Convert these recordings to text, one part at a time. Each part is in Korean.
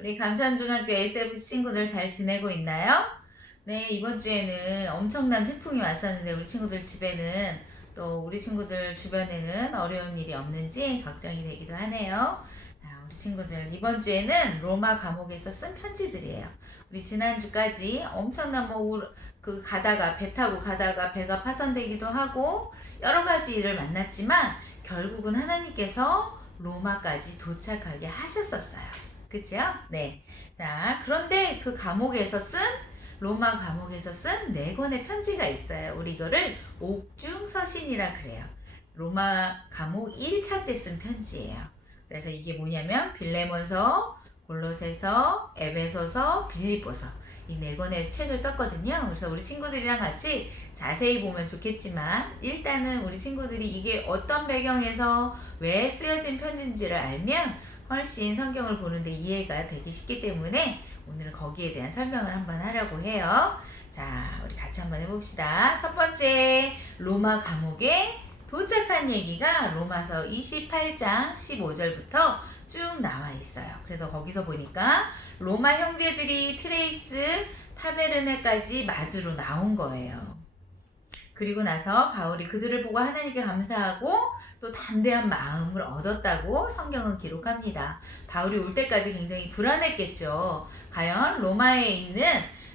우리 감천중학교 SFC 친구들 잘 지내고 있나요? 네, 이번 주에는 엄청난 태풍이 왔었는데 우리 친구들 집에는 또 우리 친구들 주변에는 어려운 일이 없는지 걱정이 되기도 하네요. 자, 우리 친구들 이번 주에는 로마 감옥에서 쓴 편지들이에요. 우리 지난주까지 엄청난 그 가다가 배 타고 가다가 배가 파손되기도 하고 여러 가지 일을 만났지만 결국은 하나님께서 로마까지 도착하게 하셨었어요. 그죠? 네. 자, 그런데 그 로마 감옥에서 쓴 네 권의 편지가 있어요. 우리 이거를 옥중서신이라 그래요. 로마 감옥 1차 때 쓴 편지예요. 그래서 이게 뭐냐면 빌레몬서, 골로새서, 에베소서, 빌립보서 이 네 권의 책을 썼거든요. 그래서 우리 친구들이랑 같이 자세히 보면 좋겠지만 일단은 우리 친구들이 이게 어떤 배경에서 왜 쓰여진 편지인지를 알면 훨씬 성경을 보는데 이해가 되기 쉽기 때문에 오늘은 거기에 대한 설명을 한번 하려고 해요. 자, 우리 같이 한번 해봅시다. 첫 번째, 로마 감옥에 도착한 얘기가 로마서 28장 15절부터 쭉 나와 있어요. 그래서 거기서 보니까 로마 형제들이 트레이스 타베르네까지 마주로 나온 거예요. 그리고 나서 바울이 그들을 보고 하나님께 감사하고 또 담대한 마음을 얻었다고 성경은 기록합니다. 바울이 올 때까지 굉장히 불안했겠죠. 과연 로마에 있는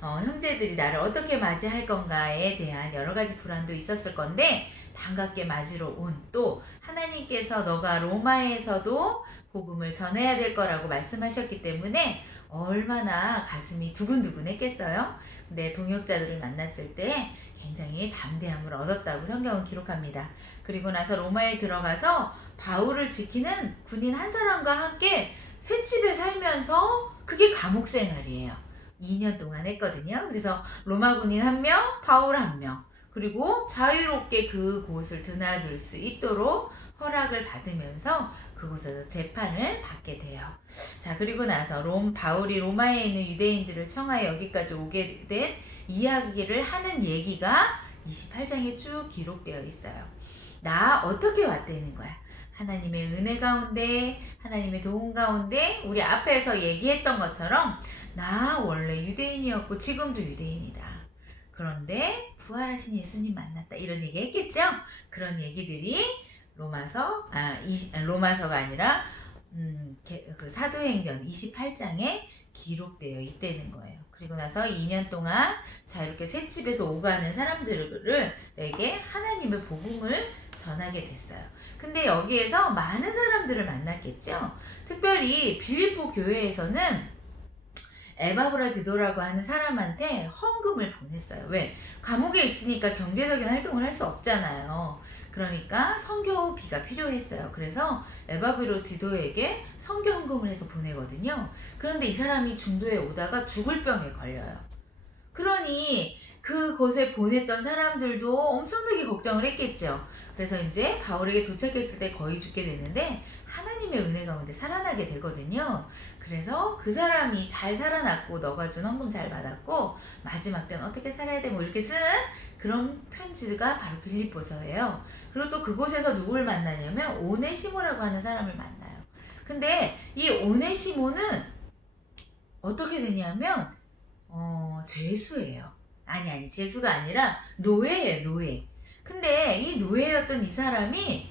형제들이 나를 어떻게 맞이할 건가에 대한 여러 가지 불안도 있었을 건데 반갑게 맞으러 온 또 하나님께서 너가 로마에서도 복음을 전해야 될 거라고 말씀하셨기 때문에 얼마나 가슴이 두근두근했겠어요. 근데 동역자들을 만났을 때 굉장히 담대함을 얻었다고 성경은 기록합니다. 그리고 나서 로마에 들어가서 바울을 지키는 군인 한 사람과 함께 새 집에 살면서 그게 감옥 생활이에요. 2년 동안 했거든요. 그래서 로마 군인 1명, 바울 1명, 그리고 자유롭게 그곳을 드나들 수 있도록 허락을 받으면서 그곳에서 재판을 받게 돼요. 자, 그리고 나서 바울이 로마에 있는 유대인들을 청하여 여기까지 오게 된 이야기를 하는 얘기가 28장에 쭉 기록되어 있어요. 나 어떻게 왔다는 거야? 하나님의 은혜 가운데, 하나님의 도움 가운데 우리 앞에서 얘기했던 것처럼 나 원래 유대인이었고 지금도 유대인이다. 그런데 부활하신 예수님 만났다. 이런 얘기 했겠죠? 그런 얘기들이 로마서가 아니라 그 사도행전 28장에 기록되어 있다는 거예요. 그리고 나서 2년 동안 자유롭게 새 집에서 오가는 사람들에게 하나님의 복음을 전하게 됐어요. 근데 여기에서 많은 사람들을 만났겠죠. 특별히 빌립보 교회에서는 에바브라디도라고 하는 사람한테 헌금을 보냈어요. 왜? 감옥에 있으니까 경제적인 활동을 할 수 없잖아요. 그러니까 선교비가 필요했어요. 그래서 에바브라디도에게 선교헌금을 해서 보내거든요. 그런데 이 사람이 중도에 오다가 죽을 병에 걸려요. 그러니 그곳에 보냈던 사람들도 엄청나게 걱정을 했겠죠. 그래서 이제 바울에게 도착했을 때 거의 죽게 됐는데 하나님의 은혜 가운데 살아나게 되거든요. 그래서 그 사람이 잘 살아났고 너가 준 헌금 잘 받았고 마지막 때는 어떻게 살아야 돼 뭐 이렇게 쓰는 그런 편지가 바로 빌립보서예요. 그리고 또 그곳에서 누구를 만나냐면 오네시모라고 하는 사람을 만나요. 근데 이 오네시모는 어떻게 되냐면 죄수예요. 아니 죄수가 아니라 노예예요. 노예. 근데 이 노예였던 이 사람이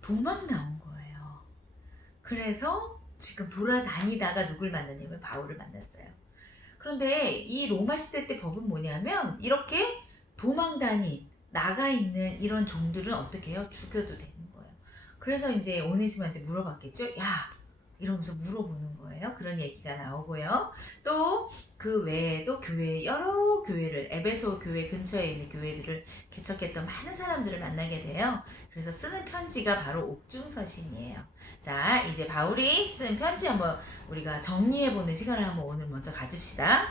도망 나온 거예요. 그래서 지금 돌아다니다가 누굴 만났냐면 바울을 만났어요. 그런데 이 로마 시대 때 법은 뭐냐면 이렇게 나가 있는 이런 종들은 어떻게 해요? 죽여도 되는 거예요. 그래서 이제 오네시모한테 물어봤겠죠. 야, 이러면서 물어보는 거예요. 그런 얘기가 나오고요. 또 그 외에도 여러 교회를 에베소 교회 근처에 있는 교회들을 개척했던 많은 사람들을 만나게 돼요. 그래서 쓰는 편지가 바로 옥중서신이에요. 자, 이제 바울이 쓴 편지 한번 우리가 정리해보는 시간을 한번 오늘 먼저 가집시다.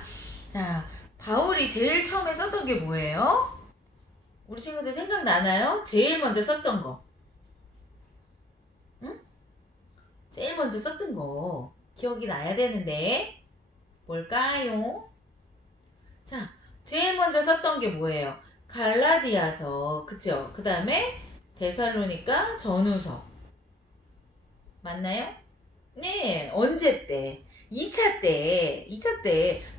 자, 바울이 제일 처음에 썼던 게 뭐예요? 우리 친구들 생각나나요? 제일 먼저 썼던 거. 응? 제일 먼저 썼던 거 기억이 나야 되는데 뭘까요? 자, 제일 먼저 썼던 게 뭐예요? 갈라디아서, 그쵸? 그 다음에 데살로니가 전후서 맞나요? 네, 언제 때? 2차 때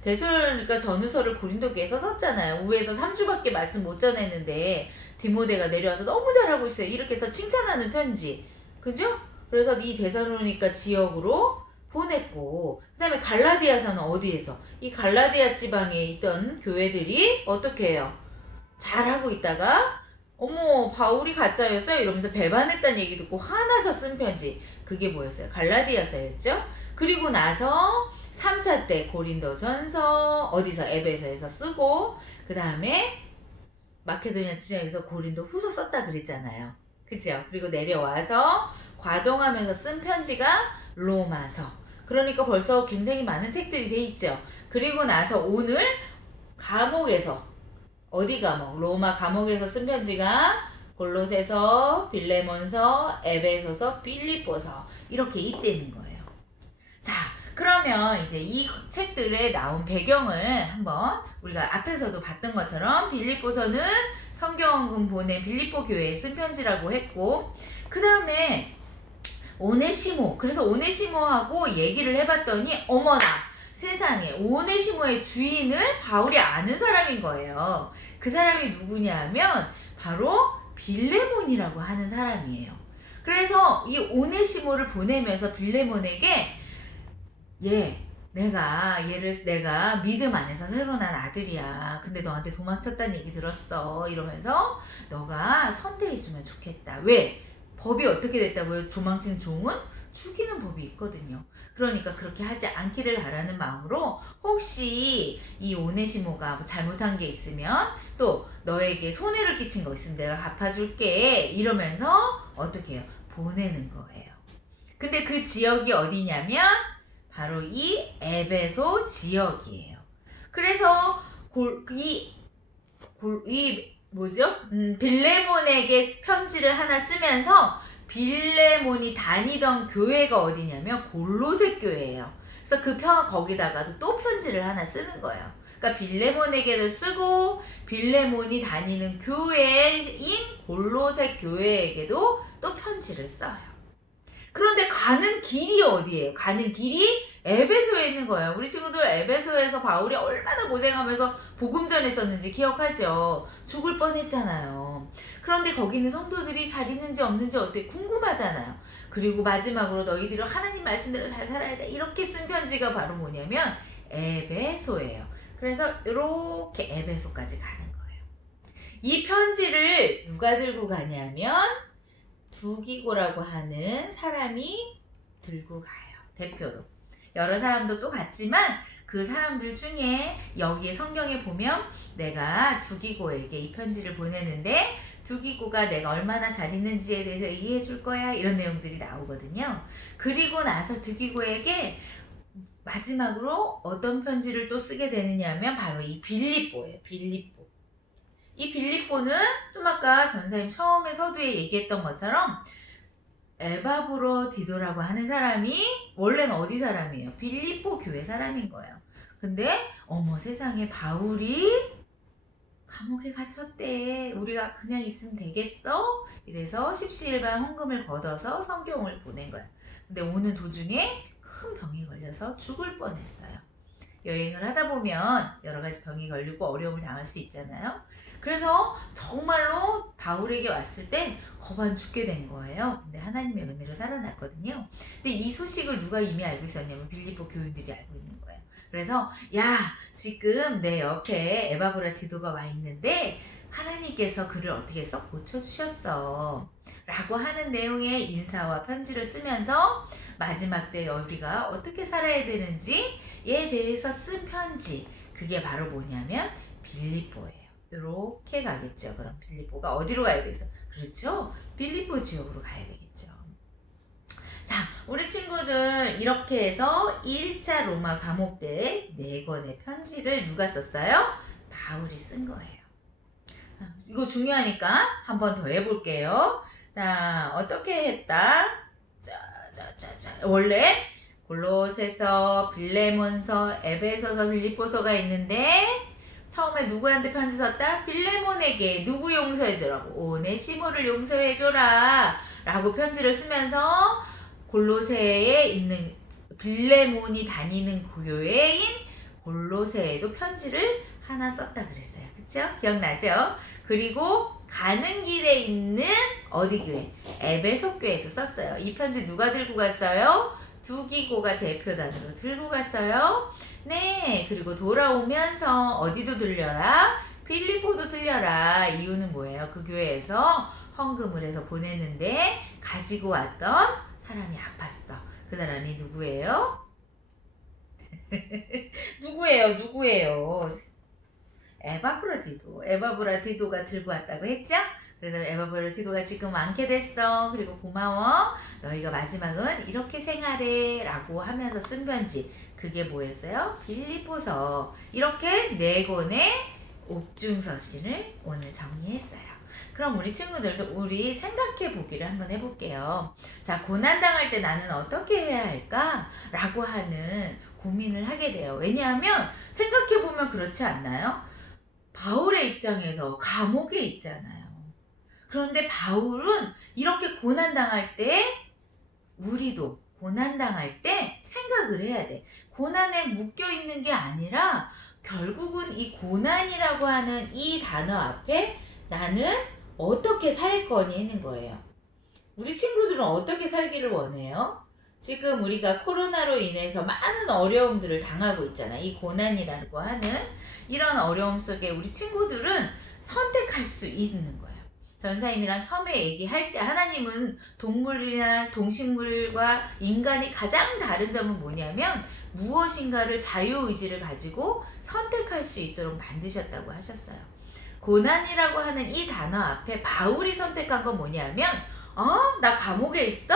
데살로니가 전후서를 고린도교에서 썼잖아요. 우에서 3주밖에 말씀 못 전했는데 디모데가 내려와서 너무 잘하고 있어요. 이렇게 해서 칭찬하는 편지. 그죠? 그래서 이 데살로니가 지역으로 보냈고, 그 다음에 갈라디아서는 어디에서? 이 갈라디아 지방에 있던 교회들이 어떻게 해요? 잘하고 있다가 어머 바울이 가짜였어요 이러면서 배반했다는 얘기 듣고 화나서 쓴 편지. 그게 뭐였어요? 갈라디아서였죠. 그리고 나서 3차 때 고린도전서 어디서? 에베소에서 쓰고, 그 다음에 마케도니아 지역에서 고린도 후서 썼다 그랬잖아요. 그죠? 그리고 내려와서 과동하면서 쓴 편지가 로마서. 그러니까 벌써 굉장히 많은 책들이 돼 있죠. 그리고 나서 오늘 감옥에서, 어디 감옥? 로마 감옥에서 쓴 편지가 골로새서, 빌레몬서, 에베소서, 빌립보서, 이렇게 있다는 거예요. 자, 그러면 이제 이 책들에 나온 배경을 한번 우리가 앞에서도 봤던 것처럼 빌립보서는 성경원금 보낸 빌립보 교회에 쓴 편지라고 했고, 그 다음에 오네시모, 그래서 오네시모하고 얘기를 해봤더니 어머나 세상에 오네시모의 주인을 바울이 아는 사람인 거예요. 그 사람이 누구냐 하면 바로 빌레몬이라고 하는 사람이에요. 그래서 이 오네시모를 보내면서 빌레몬에게 내가 믿음 안에서 새로 난 아들이야. 근데 너한테 도망쳤다는 얘기 들었어. 이러면서 너가 선대해주면 좋겠다. 왜? 법이 어떻게 됐다고요? 도망친 종은 죽이는 법이 있거든요. 그러니까 그렇게 하지 않기를 바라는 마음으로 혹시 이 오네시모가 뭐 잘못한 게 있으면 또 너에게 손해를 끼친 거 있으면 내가 갚아줄게. 이러면서 어떻게 해요? 보내는 거예요. 근데 그 지역이 어디냐면 바로 이 에베소 지역이에요. 그래서 빌레몬에게 편지를 하나 쓰면서 빌레몬이 다니던 교회가 어디냐면 골로새 교회예요. 그래서 거기다가도 또 편지를 하나 쓰는 거예요. 그러니까 빌레몬에게도 쓰고 빌레몬이 다니는 교회인 골로새 교회에게도 또 편지를 써요. 그런데 가는 길이 어디예요? 가는 길이 에베소에 있는 거예요. 우리 친구들 에베소에서 바울이 얼마나 고생하면서 복음 전했었는지 기억하죠? 죽을 뻔했잖아요. 그런데 거기는 성도들이 잘 있는지 없는지 어떻게 궁금하잖아요. 그리고 마지막으로 너희들은 하나님 말씀대로 잘 살아야 돼. 이렇게 쓴 편지가 바로 뭐냐면 에베소예요. 그래서 이렇게 에베소까지 가는 거예요. 이 편지를 누가 들고 가냐면 두기고라고 하는 사람이 들고 가요. 대표로. 여러 사람도 또 갔지만 그 사람들 중에 여기에 성경에 보면 내가 두기고에게 이 편지를 보내는데 두기고가 내가 얼마나 잘 있는지에 대해서 얘기해 줄 거야. 이런 내용들이 나오거든요. 그리고 나서 두기고에게 마지막으로 어떤 편지를 또 쓰게 되느냐 하면 바로 이 빌립보예요. 빌립보. 이 빌립보는 좀 아까 전사님 처음에 서두에 얘기했던 것처럼 에바브로 디도라고 하는 사람이 원래는 어디 사람이에요? 빌립보 교회 사람인 거예요. 근데 어머 세상에 바울이 감옥에 갇혔대. 우리가 그냥 있으면 되겠어? 이래서 십시일반 헌금을 걷어서 성경을 보낸 거야. 근데 오는 도중에 큰 병이 걸려서 죽을 뻔했어요. 여행을 하다 보면 여러 가지 병이 걸리고 어려움을 당할 수 있잖아요. 그래서 정말로 바울에게 왔을 때 거반 죽게 된 거예요. 근데 하나님의 은혜로 살아났거든요. 근데 이 소식을 누가 이미 알고 있었냐면 빌립보 교인들이 알고 있는 거예요. 그래서 지금 내 옆에 에바브라 디도가 와 있는데 하나님께서 그를 어떻게 해서 고쳐주셨어 라고 하는 내용의 인사와 편지를 쓰면서 마지막 때 우리가 어떻게 살아야 되는지에 대해서 쓴 편지, 그게 바로 뭐냐면 빌립보예요. 이렇게 가겠죠. 그럼 빌립보가 어디로 가야 되겠어? 그렇죠? 빌립보 지역으로 가야 되겠죠. 자, 우리 친구들 이렇게 해서 1차 로마 감옥 때 4권의 편지를 누가 썼어요? 바울이 쓴 거예요. 이거 중요하니까 한 번 더 해볼게요. 자, 어떻게 했다? 원래 골로새서, 빌레몬서, 에베소서, 빌립보서가 있는데 처음에 누구한테 편지 썼다? 빌레몬에게. 누구 용서해주라고? 오네시모를 용서해줘라 라고 편지를 쓰면서 골로새에 있는 빌레몬이 다니는 교회인 골로새에도 편지를 하나 썼다 그랬어요. 그쵸? 기억나죠? 그리고 가는 길에 있는 어디 교회? 에베소 교회도 썼어요. 이 편지 누가 들고 갔어요? 두기고가 대표단으로 들고 갔어요. 네, 그리고 돌아오면서 어디도 들려라? 필리포도 들려라. 이유는 뭐예요? 그 교회에서 헌금을 해서 보냈는데 가지고 왔던 사람이 아팠어. 그 사람이 누구예요? 누구예요? 에바브라티도가 들고 왔다고 했죠? 그래서 에바브라티도가 지금 많게 됐어. 그리고 고마워. 너희가 마지막은 이렇게 생활해 라고 하면서 쓴 편지. 그게 뭐였어요? 빌립보서. 이렇게 4권의 옥중서신을 오늘 정리했어요. 그럼 우리 친구들도 우리 생각해 보기를 한번 해볼게요. 자, 고난당할 때 나는 어떻게 해야 할까? 라고 하는 고민을 하게 돼요. 왜냐하면 생각해보면 그렇지 않나요? 바울의 입장에서 감옥에 있잖아요. 그런데 바울은 이렇게 고난당할 때 우리도 고난당할 때 생각을 해야 돼. 고난에 묶여있는 게 아니라 결국은 이 고난이라고 하는 이 단어 앞에 나는 어떻게 살 거니 하는 거예요. 우리 친구들은 어떻게 살기를 원해요? 지금 우리가 코로나로 인해서 많은 어려움들을 당하고 있잖아. 이 고난이라고 하는 이런 어려움 속에 우리 친구들은 선택할 수 있는 거예요. 전사님이랑 처음에 얘기할 때 하나님은 동물이나 동식물과 인간이 가장 다른 점은 뭐냐면 무엇인가를 자유의지를 가지고 선택할 수 있도록 만드셨다고 하셨어요. 고난이라고 하는 이 단어 앞에 바울이 선택한 건 뭐냐면 나 감옥에 있어?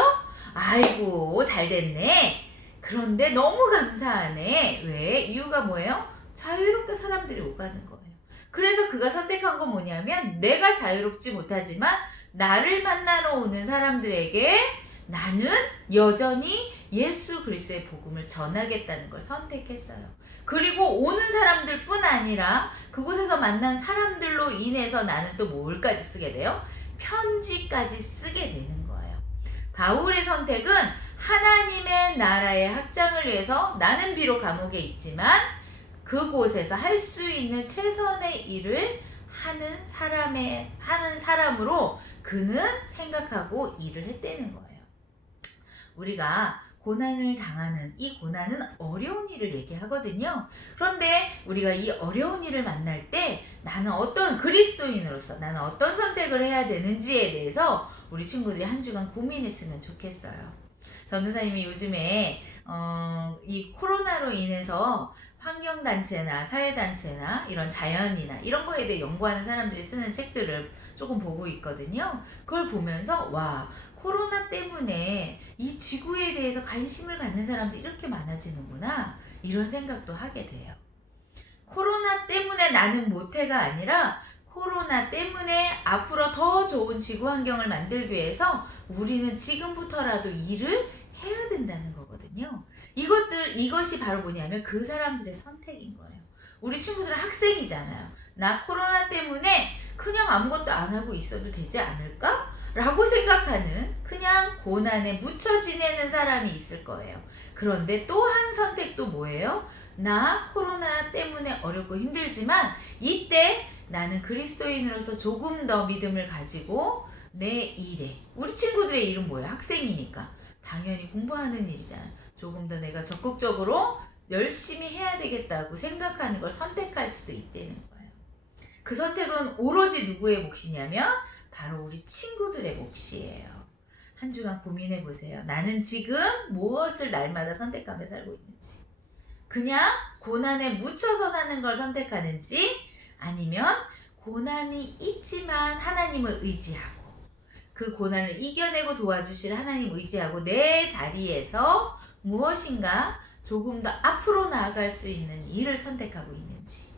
아이고 잘 됐네. 그런데 너무 감사하네. 왜? 이유가 뭐예요? 자유롭게 사람들이 오가는 거예요. 그래서 그가 선택한 건 뭐냐면 내가 자유롭지 못하지만 나를 만나러 오는 사람들에게 나는 여전히 예수 그리스도의 복음을 전하겠다는 걸 선택했어요. 그리고 오는 사람들 뿐 아니라 그곳에서 만난 사람들로 인해서 나는 또 뭘까지 쓰게 돼요? 편지까지 쓰게 되는 거예요. 바울의 선택은 하나님의 나라의 확장을 위해서 나는 비록 감옥에 있지만 그곳에서 할 수 있는 최선의 일을 하는 사람으로 그는 생각하고 일을 했다는 거예요. 우리가 고난을 당하는 이 고난은 어려운 일을 얘기하거든요. 그런데 우리가 이 어려운 일을 만날 때 나는 어떤 그리스도인으로서 나는 어떤 선택을 해야 되는지에 대해서 우리 친구들이 한 주간 고민했으면 좋겠어요. 전도사님이 요즘에 이 코로나로 인해서 환경단체나 사회단체나 이런 자연이나 이런 거에 대해 연구하는 사람들이 쓰는 책들을 조금 보고 있거든요. 그걸 보면서 와, 코로나 때문에 이 지구에 대해서 관심을 갖는 사람들이 이렇게 많아지는구나 이런 생각도 하게 돼요. 코로나 때문에 나는 못해가 아니라 코로나 때문에 앞으로 더 좋은 지구 환경을 만들기 위해서 우리는 지금부터라도 일을 해야 된다는 거거든요. 이것이 바로 뭐냐면 그 사람들의 선택인 거예요. 우리 친구들은 학생이잖아요. 나 코로나 때문에 그냥 아무것도 안 하고 있어도 되지 않을까? 라고 생각하는 그냥 고난에 묻혀 지내는 사람이 있을 거예요. 그런데 또 한 선택도 뭐예요? 나 코로나 때문에 어렵고 힘들지만 이때 나는 그리스도인으로서 조금 더 믿음을 가지고 내 일에 우리 친구들의 일은 뭐예요? 학생이니까 당연히 공부하는 일이잖아요. 조금 더 내가 적극적으로 열심히 해야 되겠다고 생각하는 걸 선택할 수도 있다는 거예요. 그 선택은 오로지 누구의 몫이냐면 바로 우리 친구들의 몫이에요. 한 주간 고민해 보세요. 나는 지금 무엇을 날마다 선택하며 살고 있는지. 그냥 고난에 묻혀서 사는 걸 선택하는지 아니면 고난이 있지만 하나님을 의지하고 그 고난을 이겨내고 도와주실 하나님 의지하고 내 자리에서 무엇인가 조금 더 앞으로 나아갈 수 있는 일을 선택하고 있는지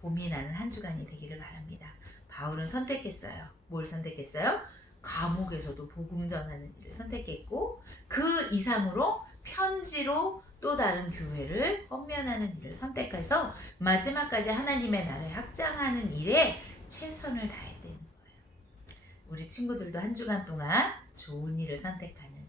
고민하는 한 주간이 되기를 바랍니다. 바울은 선택했어요. 뭘 선택했어요? 감옥에서도 복음 전하는 일을 선택했고 그 이상으로 편지로 또 다른 교회를 헌면하는 일을 선택해서 마지막까지 하나님의 나라를 확장하는 일에 최선을 다했다는 거예요. 우리 친구들도 한 주간 동안 좋은 일을 선택하는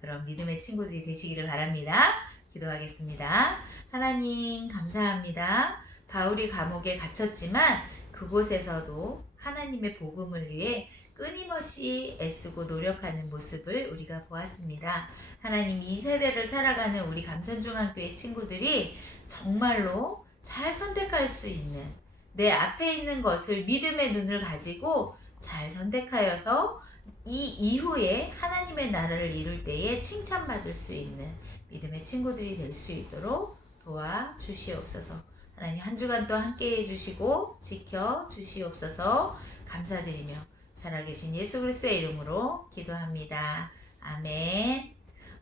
그런 믿음의 친구들이 되시기를 바랍니다. 기도하겠습니다. 하나님 감사합니다. 바울이 감옥에 갇혔지만 그곳에서도 하나님의 복음을 위해 끊임없이 애쓰고 노력하는 모습을 우리가 보았습니다. 하나님, 이 세대를 살아가는 우리 감천중앙교회 친구들이 정말로 잘 선택할 수 있는, 내 앞에 있는 것을 믿음의 눈을 가지고 잘 선택하여서 이 이후에 하나님의 나라를 이룰 때에 칭찬받을 수 있는 믿음의 친구들이 될 수 있도록 도와주시옵소서. 하나님, 한 주간 또 함께해 주시고 지켜 주시옵소서. 감사드리며 살아계신 예수 그리스도의 이름으로 기도합니다. 아멘.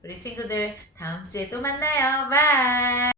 우리 친구들 다음 주에 또 만나요. 바이.